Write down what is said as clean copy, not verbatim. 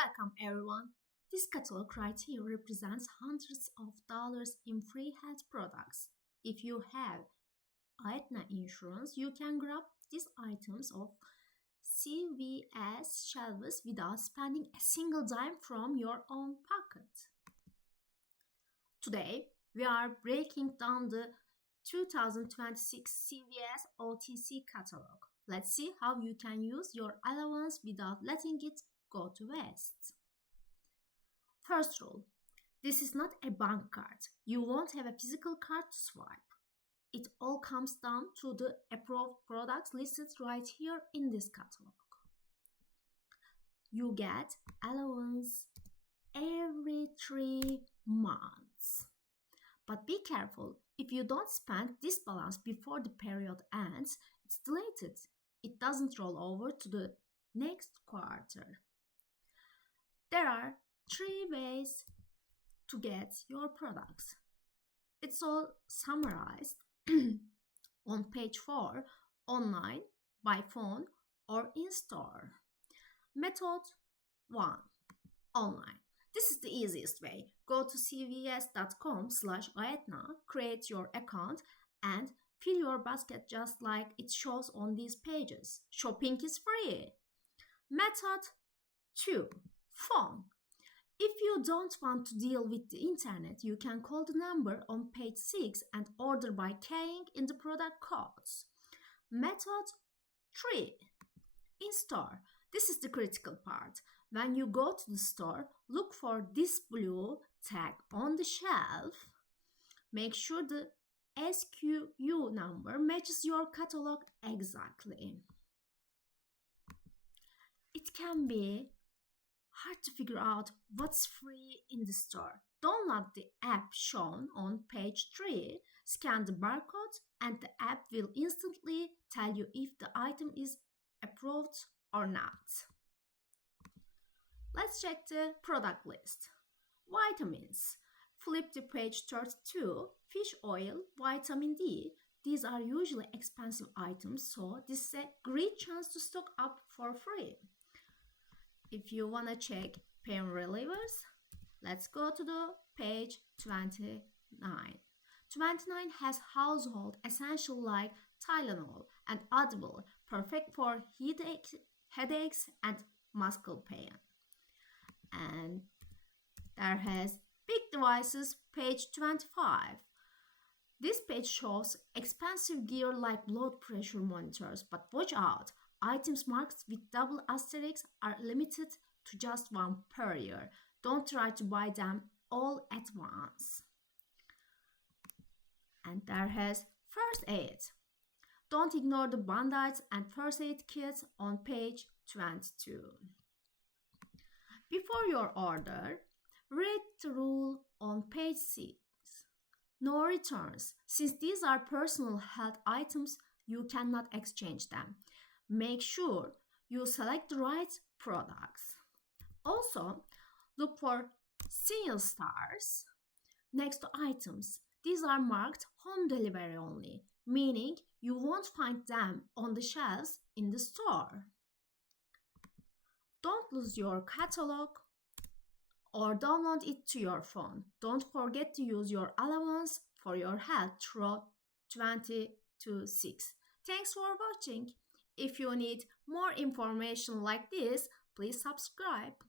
Welcome everyone. This catalog right here represents hundreds of dollars in free health products. If you have AETNA insurance, you can grab these items of CVS shelves without spending a single dime from your own pocket. Today, we are breaking down the 2026 CVS OTC Catalog. Let's see how you can use your allowance without letting it go to waste. First rule, this is not a bank card. You won't have a physical card to swipe. It all comes down to the approved products listed right here in this catalog. You get allowance every 3 months. But be careful, if you don't spend this balance before the period ends, it's deleted. It doesn't roll over to the next quarter. There are 3 ways to get your products. It's all summarized on page 4, online, by phone, or in store. Method 1, online. This is the easiest way. Go to cvs.com/AETNA, create your account, and fill your basket just like it shows on these pages. Shopping is free. Method 2, phone. If you don't want to deal with the internet, you can call the number on page 6 and order by keying in the product codes. Method 3, in store. This is the critical part. When you go to the store, look for this blue tag on the shelf. Make sure the SKU number matches your catalog exactly. It can be hard to figure out what's free in the store. Download the app shown on page 3, scan the barcode, and the app will instantly tell you if the item is approved or not. Let's check the product list. Vitamins. Flip to page 32. Fish oil, vitamin D. These are usually expensive items, so this is a great chance to stock up for free. If you want to check pain relievers, let's go to the page 29. 29 has household essential like Tylenol and Audible, perfect for headaches and muscle pain. And there has big devices, page 25. This page shows expensive gear like blood pressure monitors, but watch out. Items marked with double asterisks are limited to just 1 per year. Don't try to buy them all at once. And there has first aid. Don't ignore the band-aids and first aid kits on page 22. Before your order, read the rule on page 6. No returns. Since these are personal health items, you cannot exchange them. Make sure you select the right products. Also, look for single stars next to items. These are marked home delivery only, meaning you won't find them on the shelves in the store. Don't lose your catalog or download it to your phone. Don't forget to use your allowance for your health throughout 2026. Thanks for watching. If you need more information like this, please subscribe.